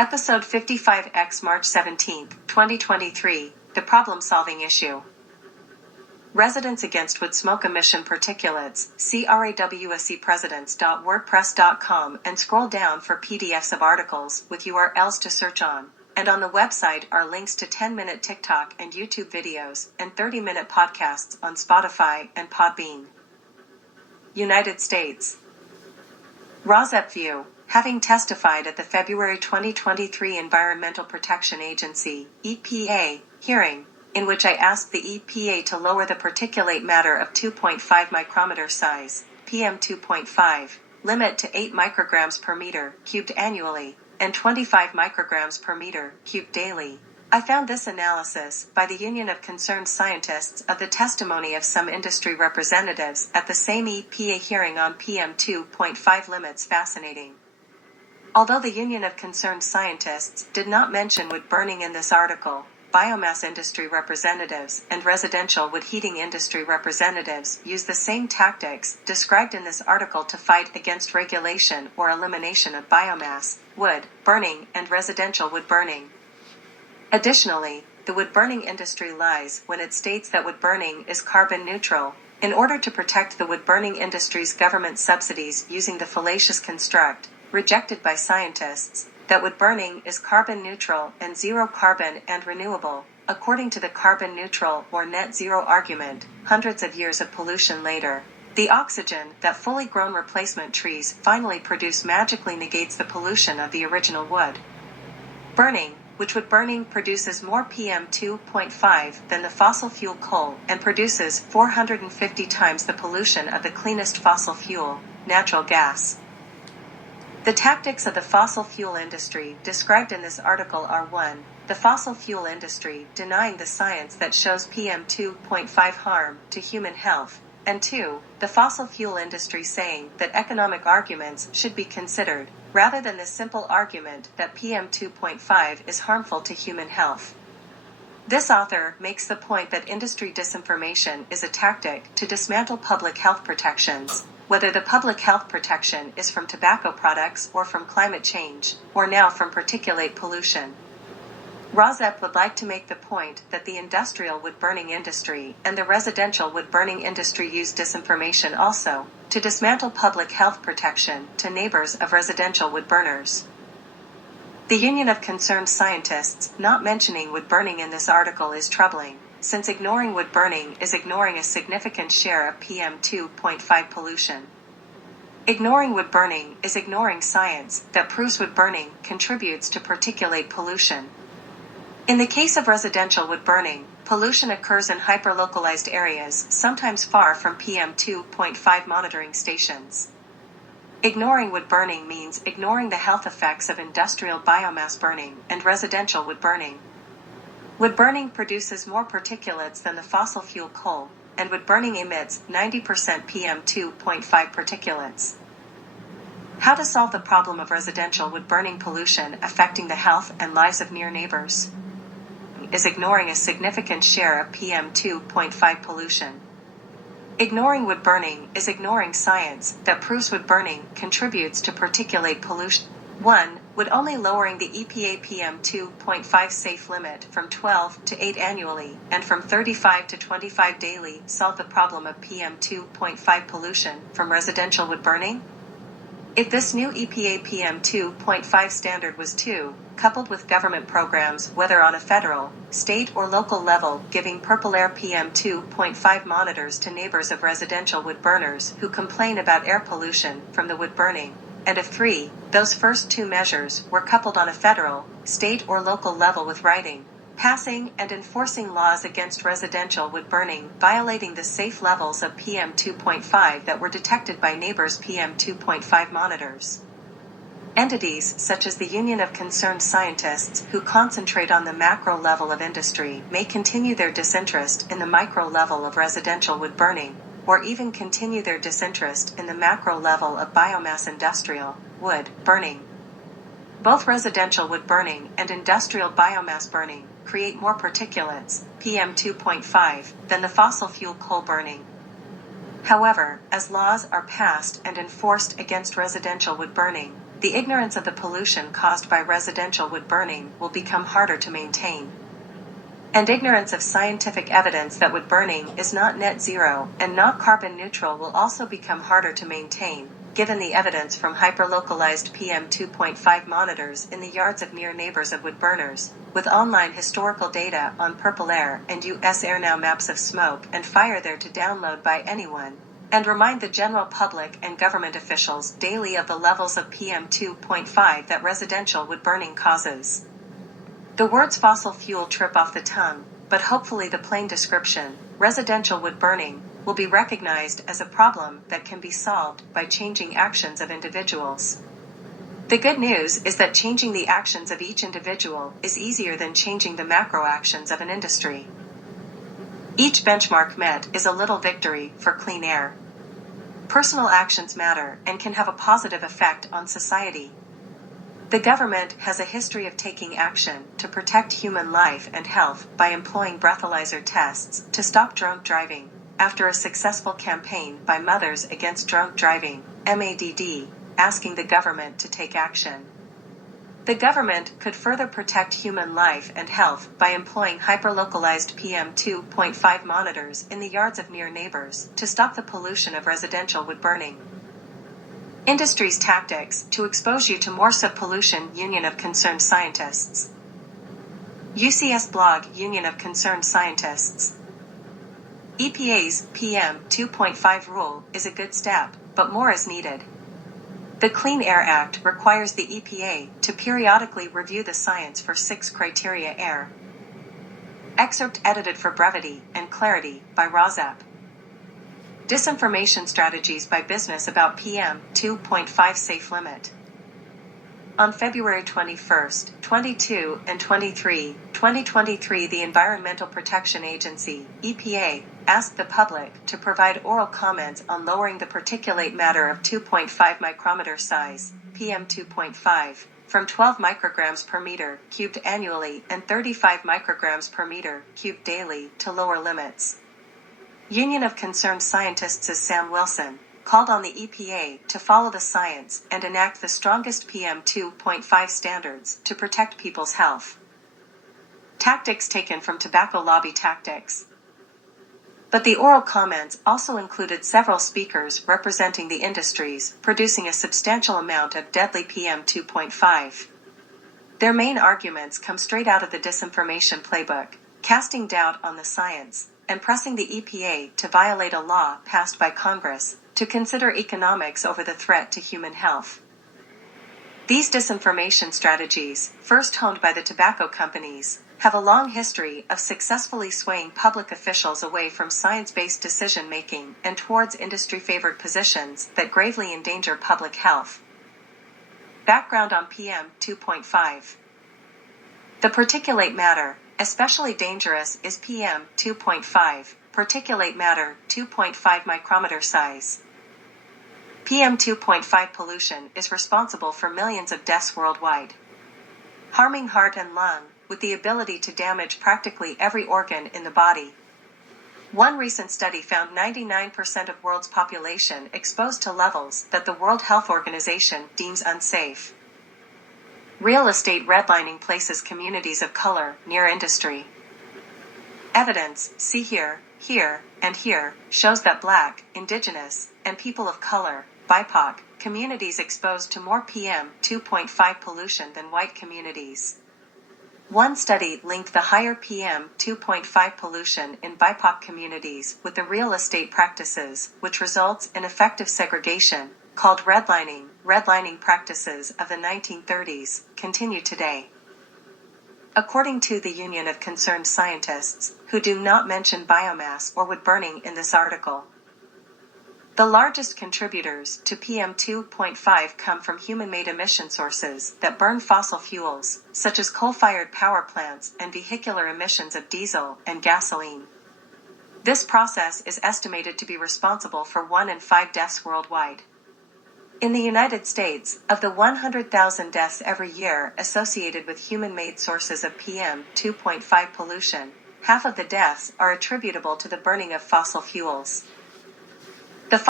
Episode 55X, March 17, 2023, The Problem-Solving Issue. Residents Against Wood Smoke Emission Particulates, CRAWSEpresidents.wordpress.com, and scroll down for PDFs of articles with URLs to search on. And on the website are links to 10-minute TikTok and YouTube videos and 30-minute podcasts on Spotify and Podbean. United States. Rosep View. Having testified at the February 2023 Environmental Protection Agency, EPA, hearing, in which I asked the EPA to lower the particulate matter of 2.5 micrometer size, PM2.5, limit to 8 micrograms per meter cubed annually, and 25 micrograms per meter cubed daily, I found this analysis by the Union of Concerned Scientists of the testimony of some industry representatives at the same EPA hearing on PM2.5 limits fascinating. Although the Union of Concerned Scientists did not mention wood burning in this article, biomass industry representatives and residential wood heating industry representatives use the same tactics described in this article to fight against regulation or elimination of biomass, wood burning, and residential wood burning. Additionally, the wood burning industry lies when it states that wood burning is carbon neutral, in order to protect the wood burning industry's government subsidies using the fallacious construct, rejected by scientists, that wood burning is carbon neutral and zero carbon and renewable, according to the carbon neutral or net zero argument, hundreds of years of pollution later. The oxygen that fully grown replacement trees finally produce magically negates the pollution of the original wood. Burning, which wood burning produces more PM2.5 than the fossil fuel coal and produces 450 times the pollution of the cleanest fossil fuel, natural gas. The tactics of the fossil fuel industry described in this article are 1. The fossil fuel industry denying the science that shows PM2.5 harm to human health, and 2. The fossil fuel industry saying that economic arguments should be considered, rather than the simple argument that PM2.5 is harmful to human health. This author makes the point that industry disinformation is a tactic to dismantle public health protections, whether the public health protection is from tobacco products or from climate change, or now from particulate pollution. Rosep would like to make the point that the industrial wood burning industry and the residential wood burning industry use disinformation also to dismantle public health protection to neighbors of residential wood burners. The Union of Concerned Scientists not mentioning wood burning in this article is troubling, since ignoring wood burning is ignoring a significant share of PM2.5 pollution. Ignoring wood burning is ignoring science that proves wood burning contributes to particulate pollution. In the case of residential wood burning, pollution occurs in hyperlocalized areas, sometimes far from PM2.5 monitoring stations. Ignoring wood burning means ignoring the health effects of industrial biomass burning and residential wood burning. Wood burning produces more particulates than the fossil fuel coal, and wood burning emits 90% PM2.5 particulates. How to solve the problem of residential wood burning pollution affecting the health and lives of near neighbors is ignoring a significant share of PM2.5 pollution. Ignoring wood burning is ignoring science that proves wood burning contributes to particulate pollution. 1. Would only lowering the EPA PM2.5 safe limit from 12 to 8 annually and from 35 to 25 daily solve the problem of PM2.5 pollution from residential wood burning? If this new EPA PM2.5 standard was 2, coupled with government programs whether on a federal, state or local level giving purple air PM2.5 monitors to neighbors of residential wood burners who complain about air pollution from the wood burning, and if 3, those first 2 measures were coupled on a federal, state or local level with writing, passing and enforcing laws against residential wood burning violating the safe levels of PM2.5 that were detected by neighbors' PM2.5 monitors. Entities such as the Union of Concerned Scientists who concentrate on the macro level of industry may continue their disinterest in the micro level of residential wood burning, or even continue their disinterest in the macro level of biomass industrial wood burning. Both residential wood burning and industrial biomass burning create more particulates, PM2.5, than the fossil fuel coal burning. However, as laws are passed and enforced against residential wood burning, the ignorance of the pollution caused by residential wood burning will become harder to maintain. And ignorance of scientific evidence that wood burning is not net zero and not carbon neutral will also become harder to maintain, given the evidence from hyperlocalized PM 2.5 monitors in the yards of near neighbors of wood burners, with online historical data on Purple Air and US AirNow maps of smoke and fire there to download by anyone, and remind the general public and government officials daily of the levels of PM 2.5 that residential wood burning causes. The words fossil fuel trip off the tongue, but hopefully the plain description, residential wood burning, will be recognized as a problem that can be solved by changing actions of individuals. The good news is that changing the actions of each individual is easier than changing the macro actions of an industry. Each benchmark met is a little victory for clean air. Personal actions matter and can have a positive effect on society. The government has a history of taking action to protect human life and health by employing breathalyzer tests to stop drunk driving, after a successful campaign by Mothers Against Drunk Driving, MADD, asking the government to take action. The government could further protect human life and health by employing hyperlocalized PM 2.5 monitors in the yards of near neighbors to stop the pollution of residential wood burning. Industry's tactics to expose you to more sub-pollution. Union of Concerned Scientists. UCS blog Union of Concerned Scientists. EPA's PM 2.5 rule is a good step, but more is needed. The Clean Air Act requires the EPA to periodically review the science for 6 criteria air. Excerpt edited for brevity and clarity by Rozep. Disinformation strategies by business about PM 2.5 safe limit. On February 21, 22, and 23, 2023, the Environmental Protection Agency, EPA, asked the public to provide oral comments on lowering the particulate matter of 2.5 micrometer size, PM 2.5, from 12 micrograms per meter cubed annually and 35 micrograms per meter cubed daily to lower limits. Union of Concerned Scientists' Sam Wilson called on the EPA to follow the science and enact the strongest PM 2.5 standards to protect people's health. Tactics taken from tobacco lobby tactics. But the oral comments also included several speakers representing the industries producing a substantial amount of deadly PM 2.5. Their main arguments come straight out of the disinformation playbook, casting doubt on the science and pressing the EPA to violate a law passed by Congress to consider economics over the threat to human health. These disinformation strategies, first honed by the tobacco companies, have a long history of successfully swaying public officials away from science-based decision-making and towards industry-favored positions that gravely endanger public health. Background on PM 2.5. The particulate matter, especially dangerous, is PM 2.5, particulate matter 2.5 micrometer size. PM 2.5 pollution is responsible for millions of deaths worldwide, harming heart and lung, with the ability to damage practically every organ in the body. One recent study found 99% of world's population exposed to levels that the World Health Organization deems unsafe. Real estate redlining places communities of color near industry. Evidence, see here, and here, shows that Black, Indigenous, and people of color, BIPOC, communities exposed to more PM 2.5 pollution than white communities. One study linked the higher PM 2.5 pollution in BIPOC communities with the real estate practices, which results in effective segregation, called redlining. Redlining practices of the 1930s continue today. According to the Union of Concerned Scientists, who do not mention biomass or wood burning in this article, the largest contributors to PM 2.5 come from human-made emission sources that burn fossil fuels, such as coal-fired power plants and vehicular emissions of diesel and gasoline. This process is estimated to be responsible for 1 in 5 deaths worldwide. In the United States, of the 100,000 deaths every year associated with human-made sources of PM 2.5 pollution, half of the deaths are attributable to the burning of fossil fuels.